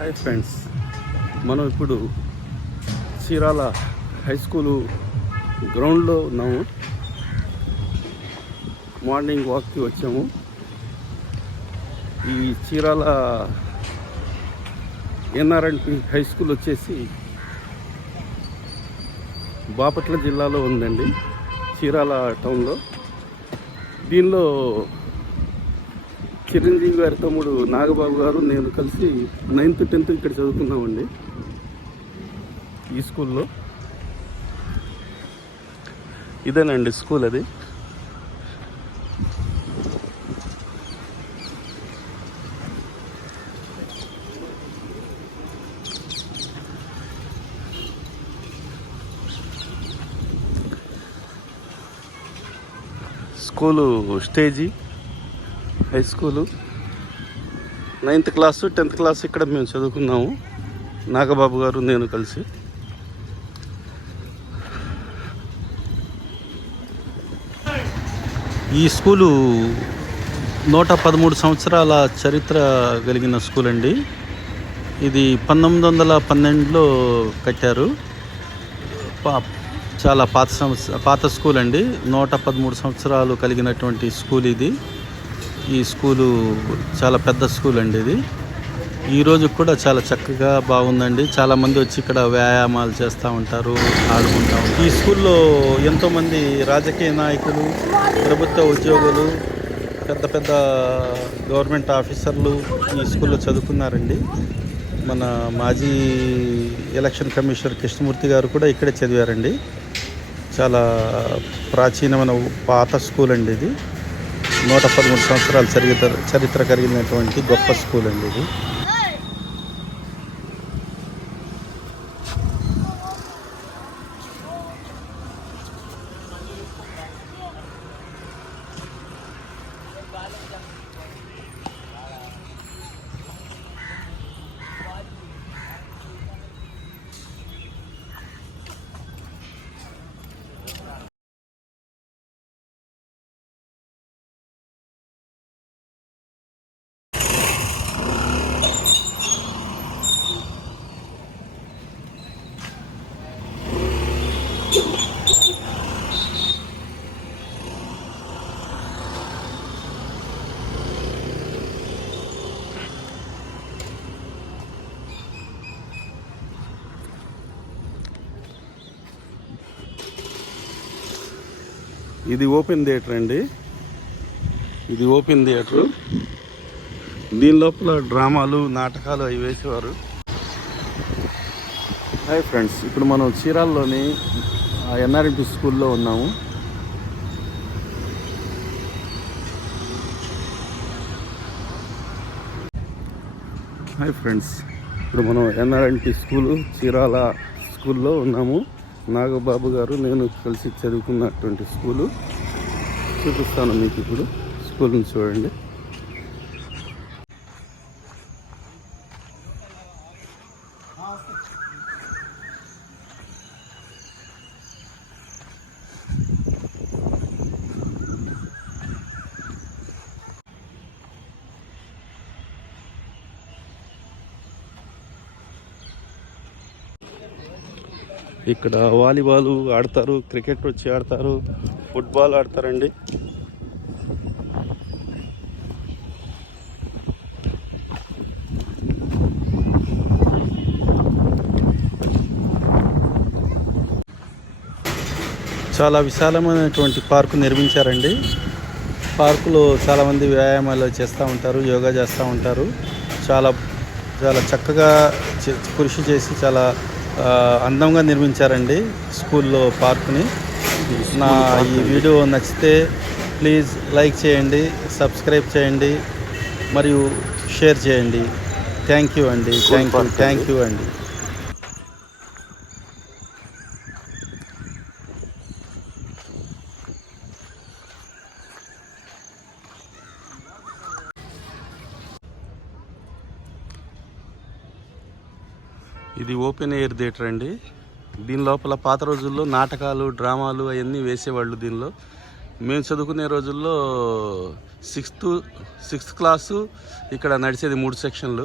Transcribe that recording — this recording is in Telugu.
Hi friends. మనం ఇప్పుడు చీరాల హై స్కూలు గ్రౌండ్లో ఉన్నాము. మార్నింగ్ వాక్కి వచ్చాము. ఈ చీరాల ఎన్ఆర్ఎన్పి హై స్కూల్ వచ్చేసి బాపట్ల జిల్లాలో ఉందండి. చీరాల టౌన్లో. దీనిలో చిరంజీవి గారి తమ్ముడు నాగబాబు గారు నేను కలిసి నైన్త్ టెన్త్ ఇక్కడ చదువుకున్నామండి. ఈ స్కూల్లో? ఇదేనండి స్కూల్ అది? School stage? High school ninth class tenth class ఇక్కడ మేము చదువుకున్నాము. నాగబాబు గారు నేను కలిసి. ఈ స్కూలు నూట పదమూడు సంవత్సరాల చరిత్ర కలిగిన స్కూల్ అండి. ఇది పంతొమ్మిది వందల పన్నెండులో కట్టారు. చాలా పాత సంవత్సర పాత స్కూల్ అండి. నూట పదమూడు సంవత్సరాలు కలిగినటువంటి స్కూల్ ఇది. ఈ స్కూలు చాలా పెద్ద స్కూల్ అండి ఇది. ఈరోజు కూడా చాలా చక్కగా బాగుందండి. చాలామంది వచ్చి ఇక్కడ వ్యాయామాలు చేస్తూ ఉంటారు ఆడుకుంటూ ఉంటారు. ఈ స్కూల్లో ఎంతోమంది రాజకీయ నాయకులు ప్రభుత్వ ఉద్యోగులు పెద్ద పెద్ద గవర్నమెంట్ ఆఫీసర్లు ఈ స్కూల్లో చదువుకున్నారండి. మన మాజీ ఎలక్షన్ కమిషనర్ కృష్ణమూర్తి గారు కూడా ఇక్కడే చదివారండి. చాలా ప్రాచీనమైన పాత స్కూల్ అండి ఇది. నూట పదమూడు సంవత్సరాల చరిత్ర చరిత్ర కలిగినటువంటి గొప్ప స్కూల్ అండి ఇది. ఇది ఓపెన్ థియేటర్ అండి. ఇది ఓపెన్ థియేటర్. దీని లోపల డ్రామాలు నాటకాలు అవి వేసేవారు. హాయ్ ఫ్రెండ్స్ ఇప్పుడు మనం చీరాల్లోని ఎన్ఆర్ఎంపి స్కూల్లో ఉన్నాము. హాయ్ ఫ్రెండ్స్ ఇప్పుడు మనం ఎన్ఆర్ఎంపి స్కూలు చీరాల స్కూల్లో ఉన్నాము. నాగబాబు గారు నేను కలిసి చదువుకున్నటువంటి స్కూలు చూపిస్తాను మీకు ఇప్పుడు. స్కూల్ని చూడండి. ఇక్కడ వాలీబాల్ ఆడతారు క్రికెట్ వచ్చి ఆడతారు ఫుట్బాల్ ఆడతారండి. చాలా విశాలమైనటువంటి పార్కు నిర్మించారండి. పార్కులో చాలామంది వ్యాయామాలు చేస్తూ ఉంటారు యోగా చేస్తూ ఉంటారు. చాలా చాలా చక్కగా కృషి చేసి చాలా అందంగా నిర్మించారండి స్కూల్లో పార్కుని. నా ఈ వీడియో నచ్చితే ప్లీజ్ లైక్ చేయండి సబ్స్క్రైబ్ చేయండి మరియు షేర్ చేయండి. థ్యాంక్ యూ అండి. థ్యాంక్ యూ థ్యాంక్ యూ అండి. ఇది ఓపెన్ ఎయిర్ థియేటర్ అండి. దీని లోపల పాత రోజుల్లో నాటకాలు డ్రామాలు అవన్నీ వేసేవాళ్ళు దీనిలో. మేము చదువుకునే రోజుల్లో సిక్స్త్ సిక్స్త్ క్లాసు ఇక్కడ నడిచేది మూడు సెక్షన్లు.